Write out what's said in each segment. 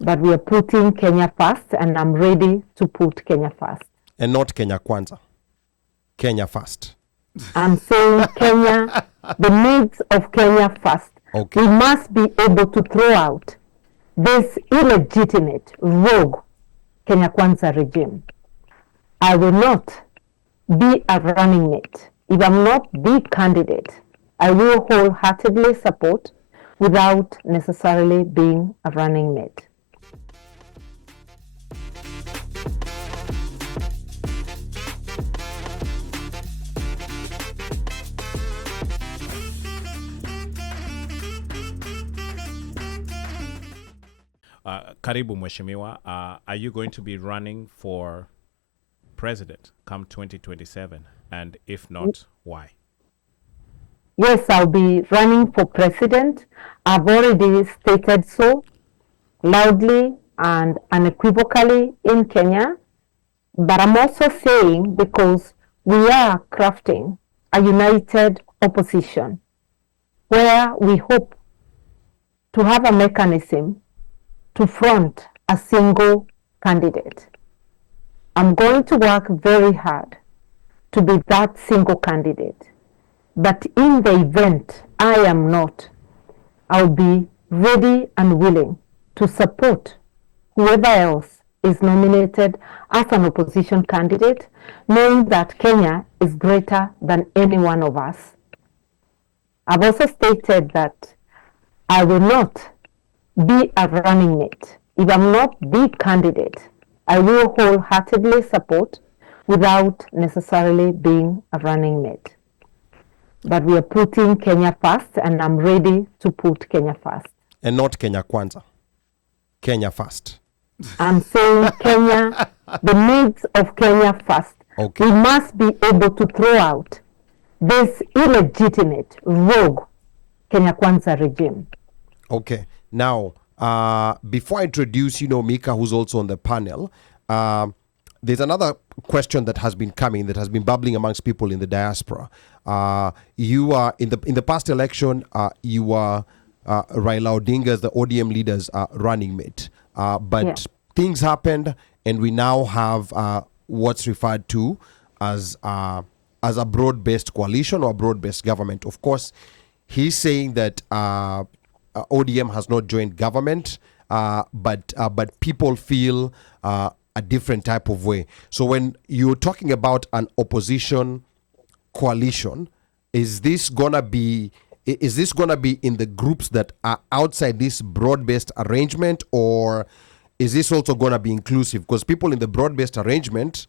But we are putting Kenya first, and I'm ready to put Kenya first. And not Kenya Kwanza. Kenya first. I'm saying Kenya, the needs of Kenya first. Okay. We must be able to throw out this illegitimate, rogue Kenya Kwanza regime. I will not be a running mate. If I'm not the candidate, I will wholeheartedly support without necessarily being a running mate. Karibu Mheshimiwa, are you going to be running for president come 2027? And if not, why? Yes, I'll be running for president. I've already stated so loudly and unequivocally in Kenya. But I'm also saying because we are crafting a united opposition where we hope to have a mechanism to front a single candidate. I'm going to work very hard to be that single candidate. But in the event I am not, I'll be ready and willing to support whoever else is nominated as an opposition candidate, knowing that Kenya is greater than any one of us. I've also stated that I will not be a running mate. If I'm not the candidate, I will wholeheartedly support without necessarily being a running mate. But we are putting Kenya first, and I'm ready to put Kenya first. And not Kenya Kwanza. Kenya first. I'm saying Kenya, the needs of Kenya first. Okay. We must be able to throw out this illegitimate, rogue Kenya Kwanza regime. Okay. Now, before I introduce, Mika, who's also on the panel, there's another question that has been coming, that has been bubbling amongst people in the diaspora. You are in the past election, you were Raila Odinga's, the ODM leader's running mate. But things happened, and we now have what's referred to as a broad-based coalition or broad-based government. Of course, he's saying that ODM has not joined government, but people feel a different type of way. So when you're talking about an opposition coalition, is this gonna be in the groups that are outside this broad-based arrangement, or is this also gonna be inclusive? Because people in the broad-based arrangement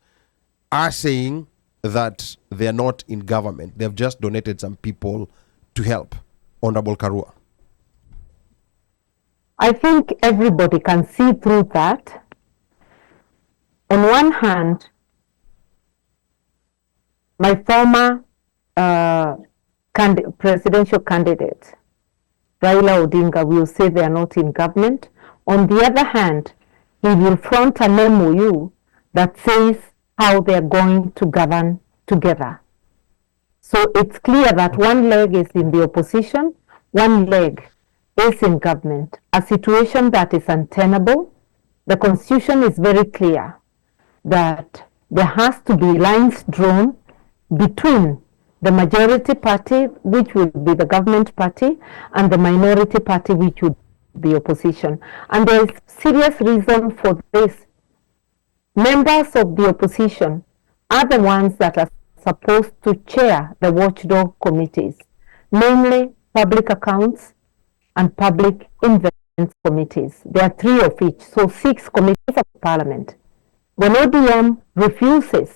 are saying that they're not in government. They've just donated some people to help. Honorable Karua. I think everybody can see through that. On one hand, my former presidential candidate, Raila Odinga, will say they are not in government. On the other hand, he will front an MOU that says how they are going to govern together. So it's clear that one leg is in the opposition, one leg is in government, a situation that is untenable. The Constitution is very clear that there has to be lines drawn between the majority party, which will be the government party, and the minority party, which would be opposition. And there is serious reason for this. Members of the opposition are the ones that are supposed to chair the watchdog committees, namely public accounts and public investments committees. There are 3 of each, so 6 committees of parliament. When ODM refuses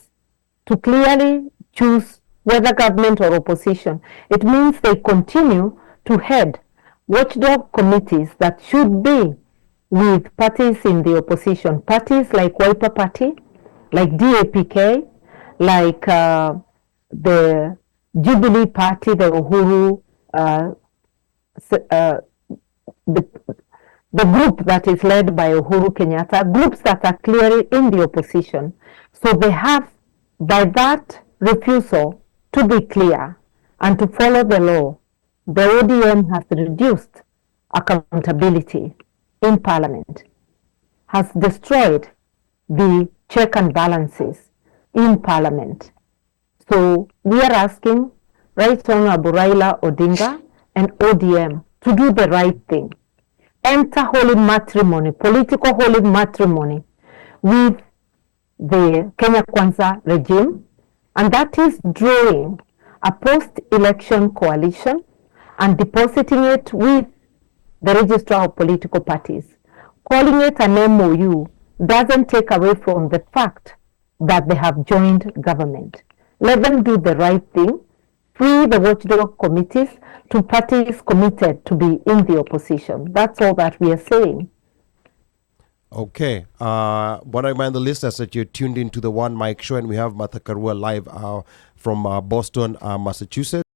to clearly choose whether government or opposition, it means they continue to head watchdog committees that should be with parties in the opposition, parties like Wiper Party, like DAPK, like the Jubilee Party, the Uhuru, the group that is led by Uhuru Kenyatta, groups that are clearly in the opposition. So they have, by that refusal to be clear and to follow the law, the ODM has reduced accountability in Parliament. has destroyed the check and balances in Parliament. So we are asking Right Honorable Raila Odinga and ODM to do the right thing. Enter holy matrimony, political holy matrimony with the Kenya Kwanza regime, and that is drawing a post-election coalition and depositing it with the Registrar of Political Parties. Calling it an MOU doesn't take away from the fact that they have joined government. Let them do the right thing, free the watchdog committees to parties committed to be in the opposition. That's all that we are saying. Okay. Want to remind the listeners that you're tuned into the One Mic Show, and we have Martha Karua live from Boston, Massachusetts.